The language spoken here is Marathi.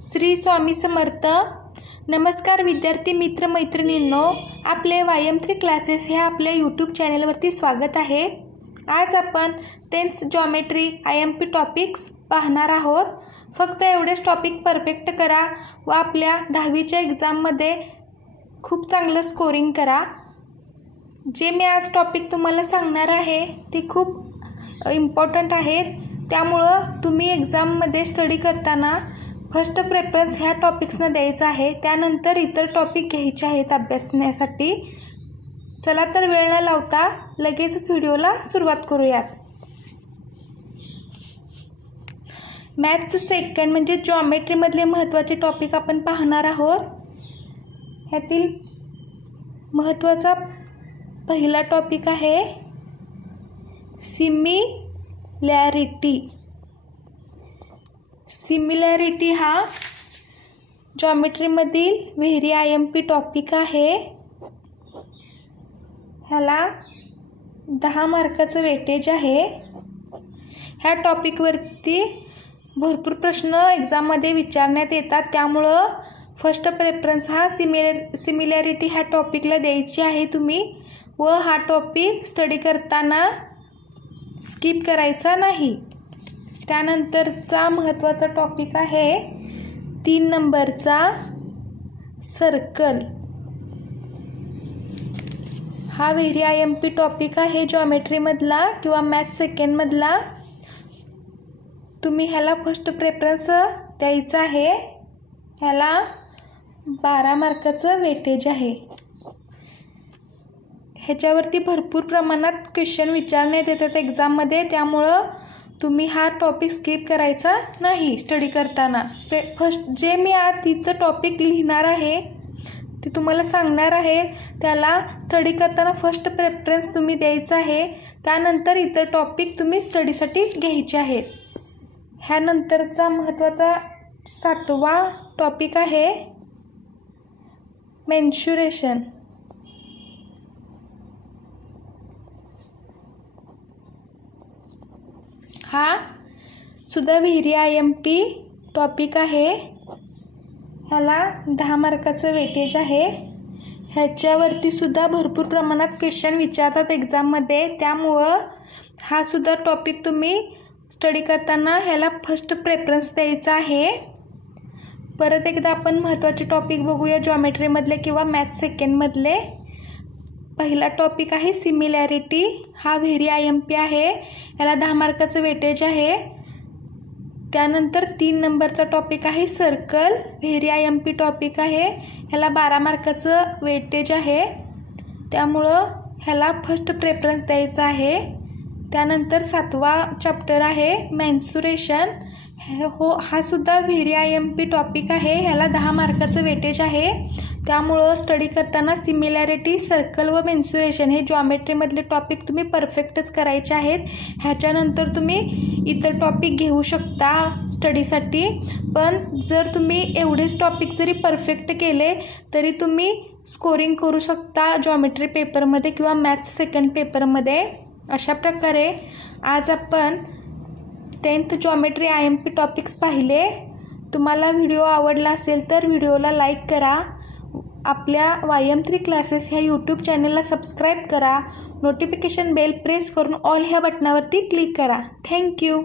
श्री स्वामी समर्थ. नमस्कार विद्यार्थी मित्र मैत्रिणींनो, आपले YM3 क्लासेस ह्या आपल्या यूट्यूब चॅनलवरती स्वागत आहे. आज आपण 10th जॉमेट्री IMP टॉपिक्स पाहणार आहोत. फक्त एवढेच टॉपिक परफेक्ट करा व आपल्या 10वीच्या एक्झाममध्ये खूप चांगलं स्कोरिंग करा. जे मी आज टॉपिक तुम्हाला सांगणार आहे ते खूप इम्पॉर्टंट आहेत. त्यामुळं तुम्ही एक्झाममध्ये स्टडी करताना फर्स्ट प्रेफरन्स ह्या टॉपिक्सना द्यायचा आहे. त्यानंतर इतर टॉपिक घ्यायचे आहेत अभ्यासण्यासाठी. चला तर वेळ न लावता लगेचच व्हिडिओला सुरुवात करूयात. मॅथ्स सेकंड म्हणजे जॉमेट्रीमधले महत्त्वाचे टॉपिक आपण पाहणार आहोत. ह्यातील महत्त्वाचा पहिला टॉपिक आहे सिमिलॅरिटी. सिमिलॅरिटी हा जॉमेट्रीमधील व्हेरी IMP टॉपिक आहे. ह्याला 10 मार्काचं वेटेज आहे. ह्या टॉपिकवरती भरपूर प्रश्न एक्झाममध्ये विचारण्यात येतात. त्यामुळं फर्स्ट प्रेफरन्स हा सिमिलॅरिटी ह्या टॉपिकला द्यायची आहे तुम्ही. व हा टॉपिक स्टडी करताना स्किप करायचा नाही. त्यानंतरचा महत्त्वाचा टॉपिक आहे 3 नंबरचा सर्कल. हा व्हेरी IMP टॉपिक आहे जॉमेट्रीमधला किंवा मॅथ्स सेकंडमधला. तुम्ही ह्याला फर्स्ट प्रेफरन्स द्यायचा आहे. ह्याला 12 मार्काचं वेटेज आहे. ह्याच्यावरती भरपूर प्रमाणात क्वेश्चन विचारण्यात येतात एक्झाममध्ये. त्यामुळं तुम्ही हा टॉपिक स्किप करायचा नाही स्टडी करताना. फर्स्ट जे मी आज तिथं टॉपिक लिहिणार आहे ते तुम्हाला सांगणार आहे, त्याला स्टडी करताना फर्स्ट प्रेफरन्स तुम्ही द्यायचा आहे. त्यानंतर इतर टॉपिक तुम्ही स्टडीसाठी घ्यायचे आहेत. ह्यानंतरचा महत्त्वाचा 7वा टॉपिक आहे मेन्शुरेशन. हा सुद्धा व्हेरी IMP टॉपिक आहे. ह्याला 10 मार्काचं वेटेज आहे. ह्याच्यावरती सुद्धा भरपूर प्रमाणात क्वेश्चन विचारतात एक्झाममध्ये. त्यामुळं हा सुद्धा टॉपिक तुम्ही स्टडी करताना ह्याला फर्स्ट प्रेफरन्स द्यायचा आहे. परत एकदा आपण महत्त्वाचे टॉपिक बघूया जॉमेट्रीमधले किंवा मॅथ्स सेकंडमधले. पहिला टॉपिक आहे सिमिलॅरिटी. हा व्हेरी IMP आहे. याला 10 मार्काचं वेटेज आहे. त्यानंतर 3 नंबरचा टॉपिक आहे सर्कल. व्हेरी IMP टॉपिक आहे. ह्याला 12 मार्काचं वेटेज आहे. त्यामुळं ह्याला फर्स्ट प्रेफरन्स द्यायचा आहे. त्यानंतर 7वा चॅप्टर आहे मेन्सुरेशन. हा सुद्धा व्हेरी IMP टॉपिक आहे. ह्याला 10 मार्काचं वेटेज आहे. त्यामुळं स्टडी करताना सिमिलॅरिटी, सर्कल व मेन्सुरेशन हे जॉमेट्रीमधले टॉपिक तुम्ही परफेक्टच करायचे आहेत. ह्याच्यानंतर तुम्ही इतर टॉपिक घेऊ शकता स्टडीसाठी. पण जर तुम्ही एवढेच टॉपिक जरी परफेक्ट केले तरी तुम्ही स्कोरिंग करू शकता जॉमेट्री पेपरमध्ये किंवा मॅथ्स सेकंड पेपरमध्ये. अशा प्रकारे आज आपण 10th जॉमेट्री IMP टॉपिक्स पाहिले. तुम्हाला व्हिडिओ आवडला असेल तर व्हिडिओला लाईक करा. आपल्या YM3 क्लासेस ह्या यूट्यूब चॅनलला सबस्क्राईब करा. नोटिफिकेशन बेल प्रेस करून ऑल ह्या बटनावरती क्लिक करा. थँक्यू.